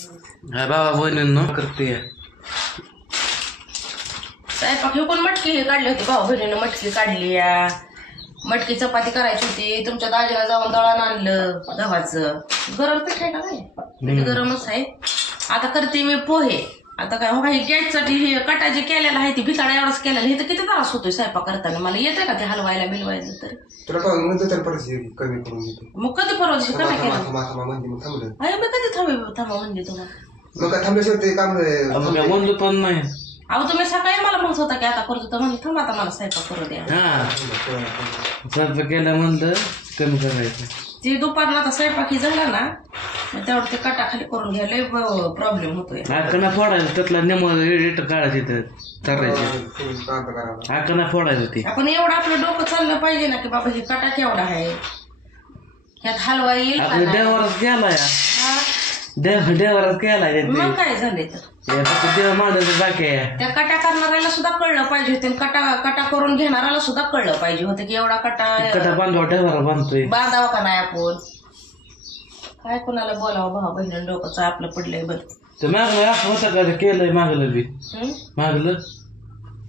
हा बाबा बहिणींनो करते स्वयंपाक हे कोण मटकी हे काढली होती भाऊ बहिणीनं मटकी काढली या मटकी चपाती करायची होती तुमच्या दाजीला जाऊन दळण आणलं गव्हाचं गरम पीठ आहे का काय गरमच आहे आता करते मी पोहे आता काय हो काही गॅससाठी हे कटा जे केलेला आहे ती भिकाडा एवढाच केलेला हे तर किती त्रास होतोय स्वयंपाक करताना मला येतंय का ते हलवायला बिलवायचं तर मग कधी परवा दिवशी कमी केलं अरे मी कधी थांबा म्हणजे तुम्हाला म्हणलं पण नाही अहो तुम्ही सकाळी मला म्हणत होता की आता करतो तर म्हणलं थांबा आता मला स्वयंपाक करू द्या स्वयंपाक केला म्हणलं कमी करायचं ती दुपारला आता स्वयंपाकी झाला ना तेवढं ते कटा खाली करून घ्यायला प्रॉब्लेम होतोय आकना फोडायचं त्यातला नेमं रेट काढायची तर करायची आकना फोडायचं ते आपण एवढं आपलं डोकं चाललं पाहिजे ना की बाबा हे कटा केवढा आहे ह्यात हलवा येईल आपलं देवारच गेलाय देवारच केलाय मग काय झाले तर देव मांडायचं बाकी आहे त्या कटा करणाऱ्याला सुद्धा कळलं पाहिजे होते कटा करून घेणाऱ्याला सुद्धा कळलं पाहिजे होतं की एवढा कटा बांधवा देवारा बांधतोय बांधावा का नाही आपण काय कोणाला बोलावं भाऊ बहिणी डोकंच आपलं पडलंय बरं ते मागलं असं होतं का केलंय मागलं बी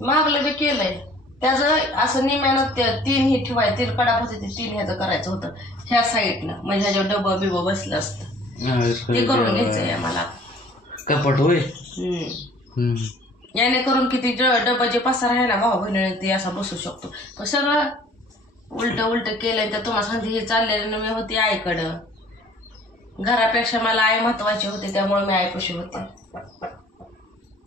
मागलं बी केलंय त्याचं असं निम्यानं तीन हे ठेवायचं तीन कडापाचं तीन ह्याचं करायचं होतं ह्या साईडनं म्हणजे ह्याच्यावर डबं बिबं बसलं असतं ते करून घ्यायचंय आम्हाला कपट होय याने करून किती डबा जे पसार आहे ना भाऊ बहिणी ते असा बसू शकतो पण सगळं उलट केलंय तर तुम्हाला सांगते हे चाललेलं मी होती आईकडं घरापेक्षा मला आई महत्वाची होती त्यामुळे मी आईपाशी होते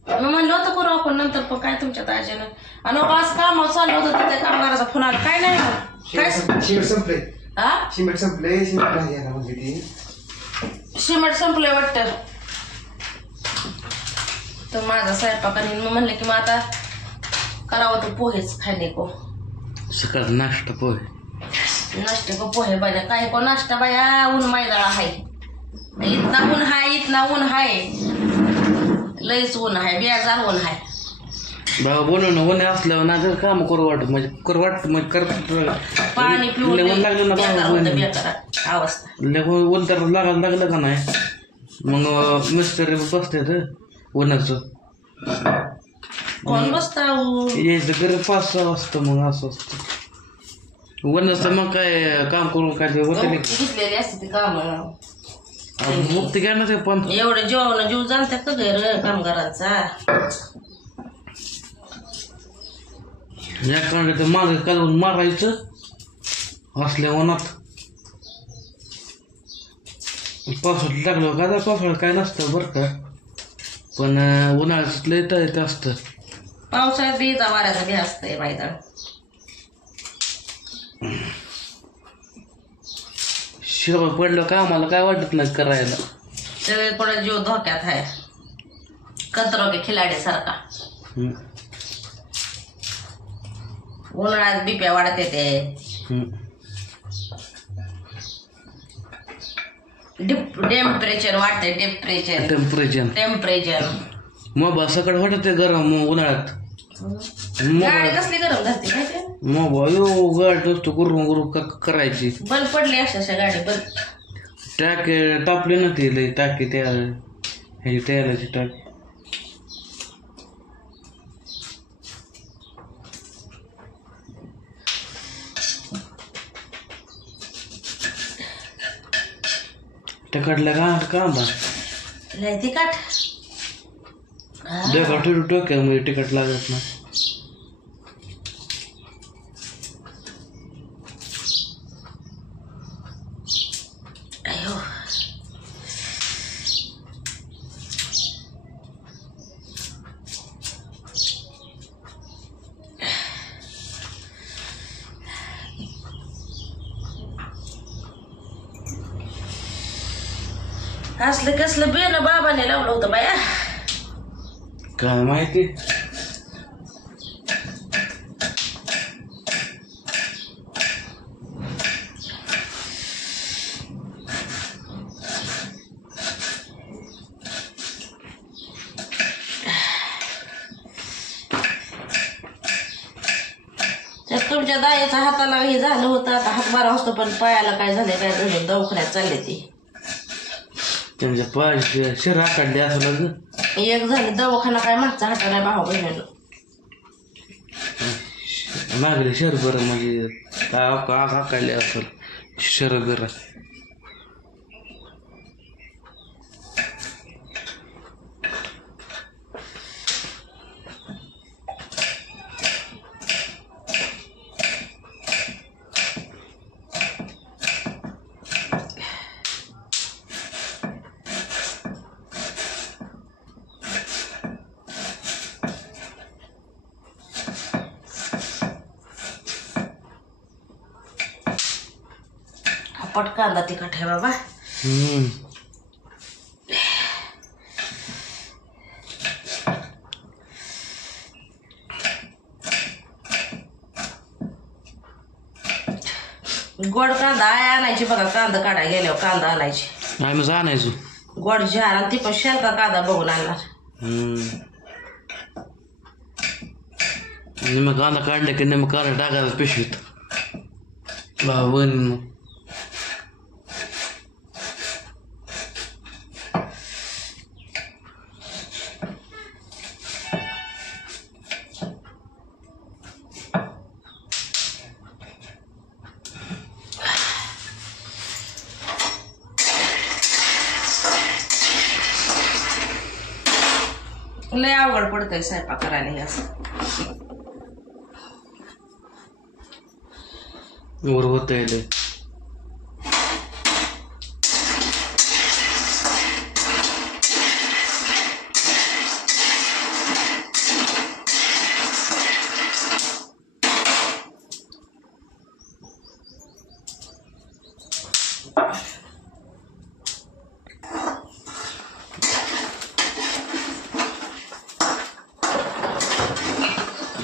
मी म्हणलं होतं करू आपण नंतर पण काय तुमच्या दाजीनं आणि आज काम चालू होतं त्या कामगाराचा फोन आला काय नाही काय सिमेंट संपलंय वाटतं तर माझा स्वयंपाक आणि मी म्हणलं की मग आता करावं तर पोहेच खाणे को सकाळ नाश्ता पोहे पोहे बाया काय को नाश्ता बाया ऊन मैदाळा आहे इतना ऊन हाय लईच ऊन आहे बेजार ऊन आहे बाबा बनवून ऊन असल्यावर ना जर काम करू वाटत म्हणजे पाणी पिऊन लागलं ना अवस्था ऊन तर लागलं का नाही मग मिस्त्री बसते उन्हाचं कोण बसता यायचं घरी 5-6 वाजता मग असं असतं उन्हाचं मग काय काम करून काय घेतलेली असते काम मुक्ती घ्या ना ते पण एवढं जीव जाणतात का घर कामगारांचा या कारण मागे काढून मारायचं असल्या उन्हात पावसाळ्यात लागलं का पावसाळ्यात काय नसतं बरं का पण उन्हाळ्यात लय येत असतं पावसाळ्यात बीजा वाऱ्याचा बी असतंय मैदान शिवाय पडलं का आम्हाला काय वाटत नाही करायला सगळीकडे जीव धोक्यात आहे कचरो के खिलाडी सारखा उन्हाळ्यात बिप्या वाढत येते टेम्परेचर वाढते टेम्परेचर मोबा सकाळ वाटत गरम उन्हाळ्यात गाडी कसली गरम झाली मोबा गाडी असतो गुरु करायची बंद पडली अशा गाडी बंद टाकी तापली ना ती लई टाकी ह्याची तेलाची टाकी तिकडल्या कांदा लय तिखट डोक्यामुळे तिखट लागत ना असलं कसलं बेन बाबाने लावलं होतं बाया काय माहिती तुमच्या दायाच्या हाताला हे झालं होतं आता हात बारा वाजता पण पायाला काय झालं काय झालं दवाखान्यात चालले ते त्यांच्या पाय शिरा काढली असं एक झाली दवाखाना काय मागचा हाता नाही भाऊ बहिणीनं. मागले शर बरं म्हणजे का काढले असेल शर बरं. पट कांदा तिखट आहे बाबा. गोड कांदा आणायची बघा. कांदा काढायला गेल्यावर कांदा आणायची. आम्ही जाणायचो गोड जार आणि ती पण शेलका कांदा बघून आणणार. मग कांदा काढले की मग कांदा टाकायचा पिशवीत. भावन लय अवघड पडतंय स्वयंपाक करायला हे असं. वर होत आहे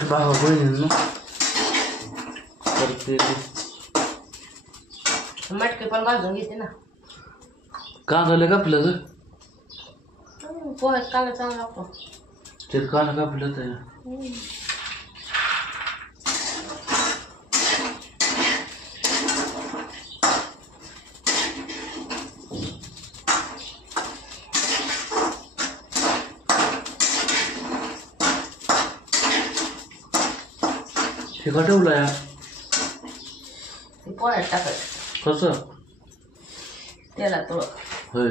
भावा बहिणींना करते. मटके पण भाजून घेते ना. कांदा लय कापलं ग. पोह्यात कांदा चांगला लागतो. ते कांदा कापलं तर हे का ठेवलं या पोह्यात टाकायचं. कसं त्याला तो होय.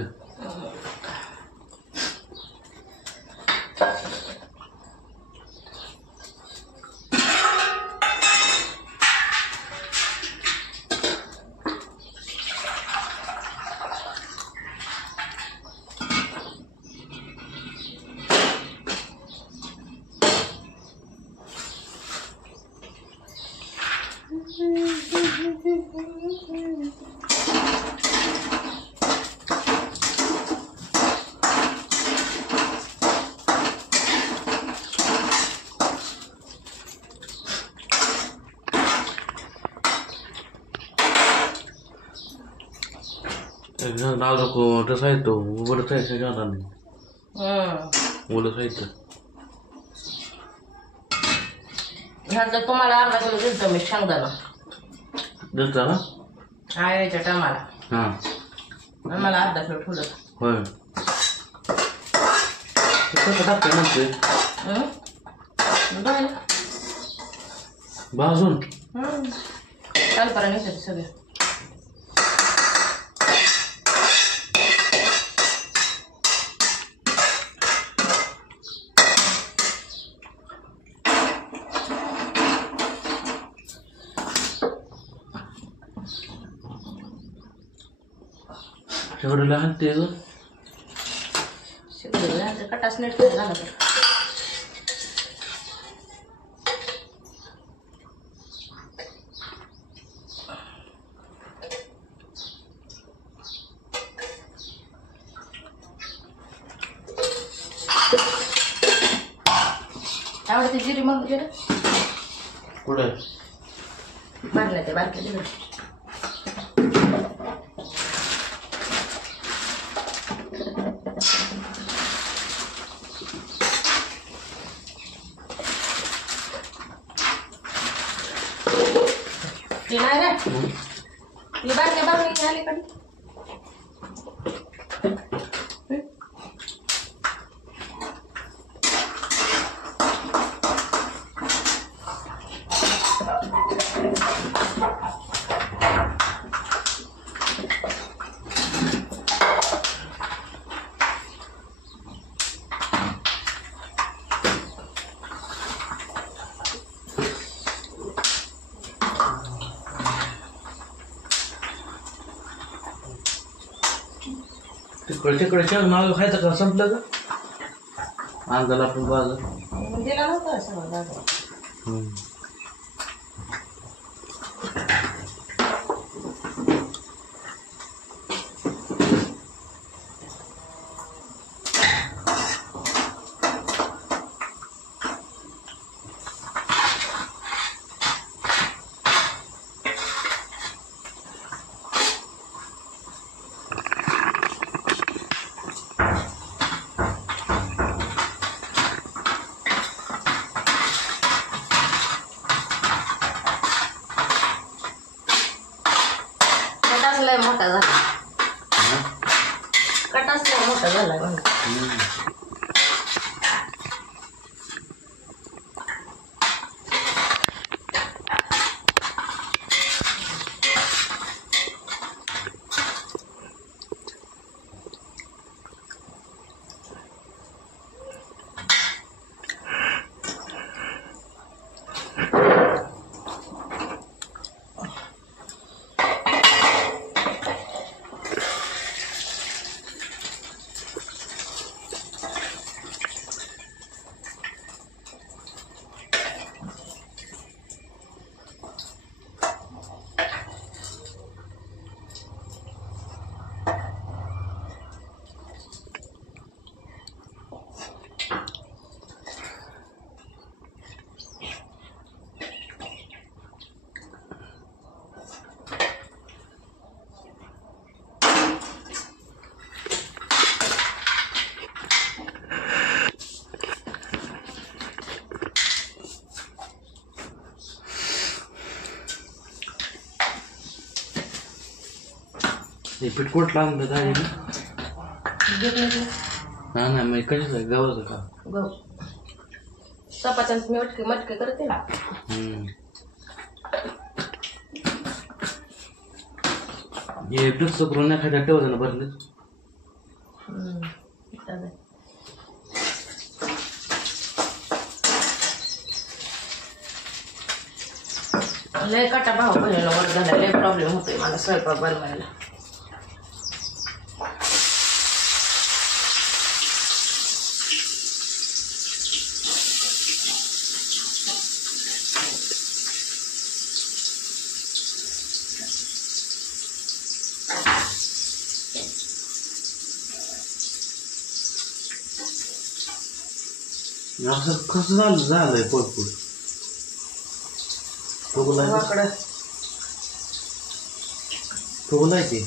नाजूक तसं आहे तो उघडच आहे जाणार उलट आहे. ह्यात जर तुम्हाला अर्धा किलो दिलं मी शेंगदाणा दिलता ना हा याच्या टायमाला. हां मला अर्धा किलो ठेवलं. होय. कसं टाकते म्हणते भाजून कालपर्यंत येतात सगळे. शेवटी लहान ते कटास नीट झाला तर आवडते जिरी मग गेलं कुठे मारलं ते बारके दिलं. ती नाही रे ती बारके बारके आली कडे तिकडे शेंग माग खायचं का संपलं का अंगाला आपण बाजार दिला नव्हता सगळं दादा. कटास लय मोठा झाला. कटास लय मोठा झाला म्हणून. हे पिठकोट लागलं झाली ना ना मग कशाच आहे गव्हाचं का गहू चपात्यांचं मी मटके मटके करते ना. हे फिक्स करून एखाद्या ठेवायचं ना भरले लय काटा भाव बहिणीला वर झाला. लय प्रॉब्लेम होतोय मला स्वयंपाक बनवायला. असं कसं झालंय पोटपोट फुगलाय ते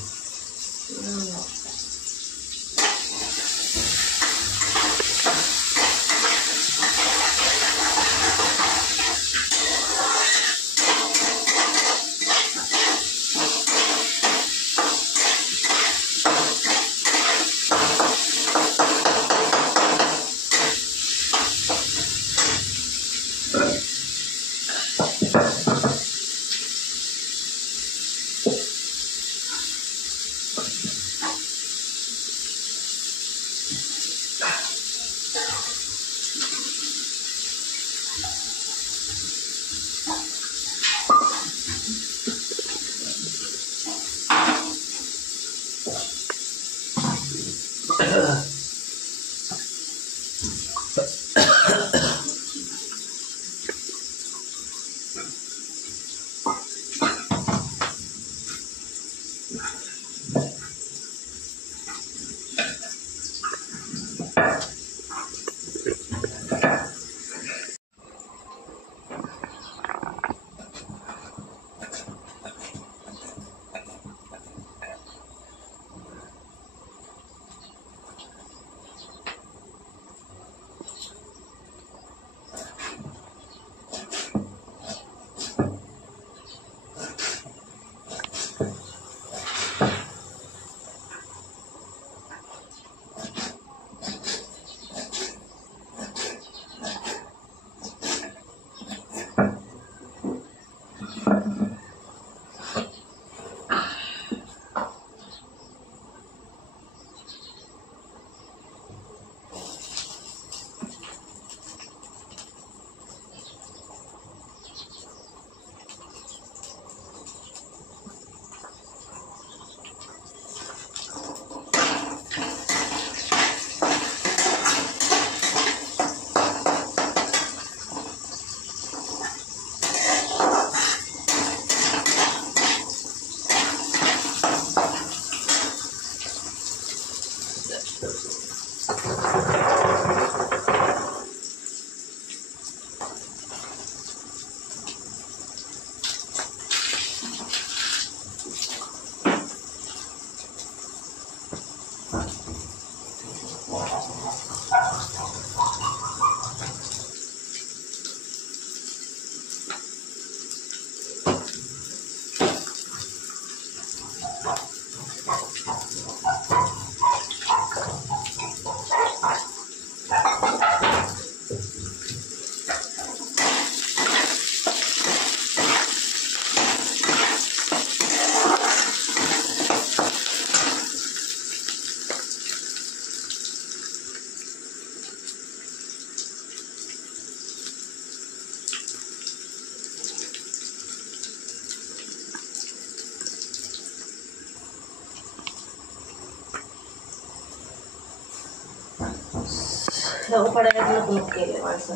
उपाडायला नको नको केले माणसं.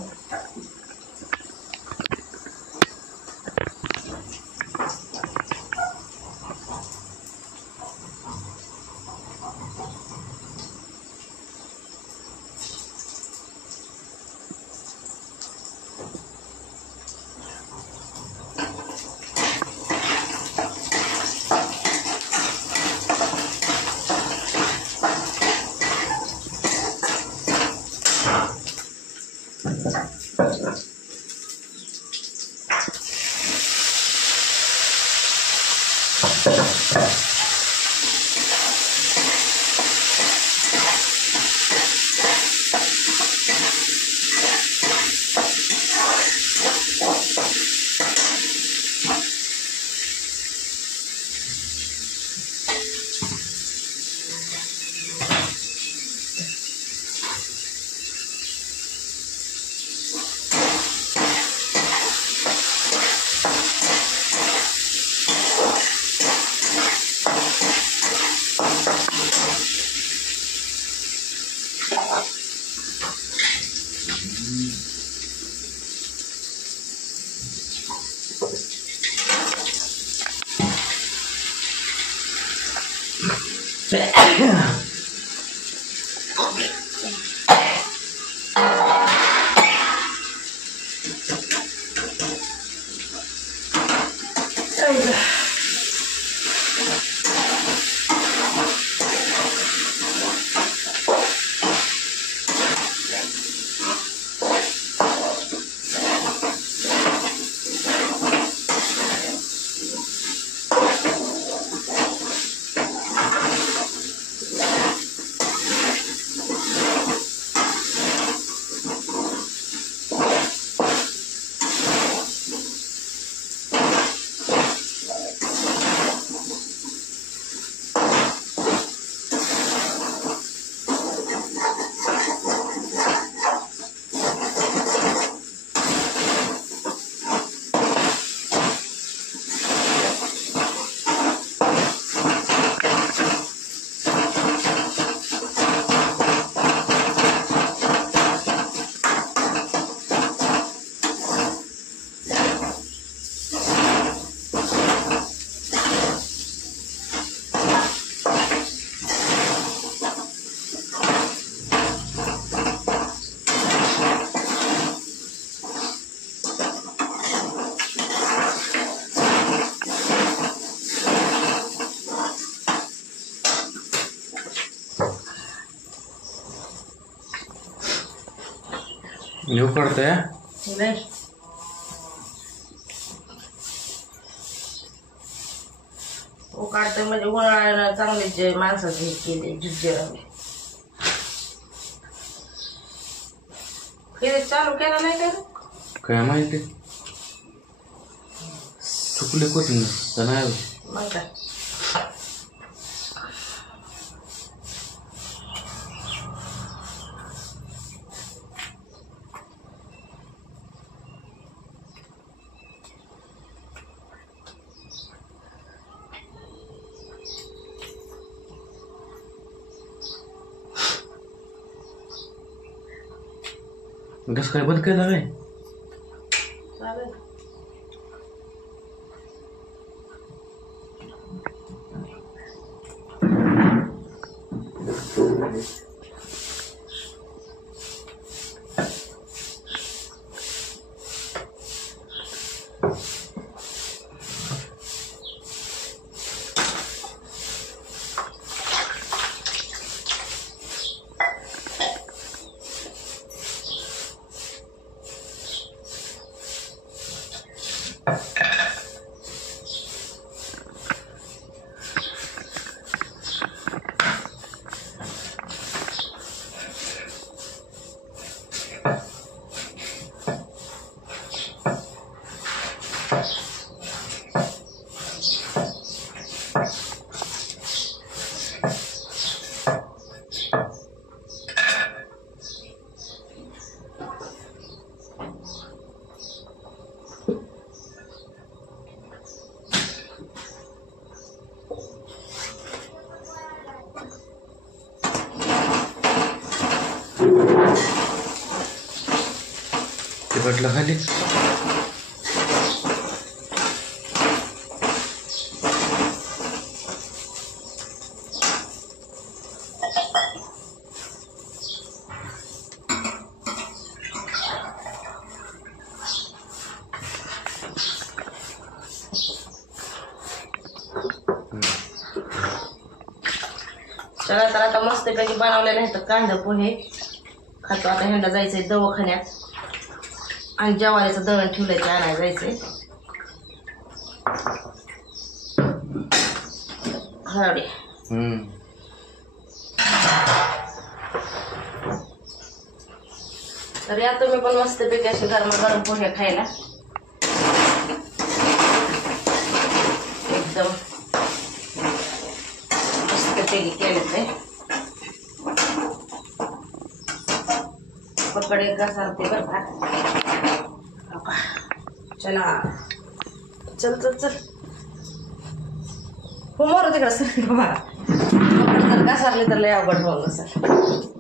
उकडतंय नाही उकाडतं म्हणजे उन्हाळ्याला चांगले जे माणसाचे हे केले जुज्जे केले चालू केला नाही का काय माहिती चुकले कुठून का नाही मग काय गॅस काय बंद केला काय चालेल चिकटलं खाली. चला तर आता मस्तपैकी बनवलेले आहेत कांदा पोहे खातो. आता ह्यांना जायचंय दवाखान्यात आणि ज्वारीचं दळण ठेवलंय ते आणायला जायचंय. हळदी तर या तुम्ही पण मस्तपैकी असे गरम पोहे खायला एकदम मस्तपैकी केलेत आहे. पकडे का सांगते बरं का. चला चल चल चल हो मोर तिकडं सर बाबा पकड जर का सारले तर लय अवघड होऊन सर.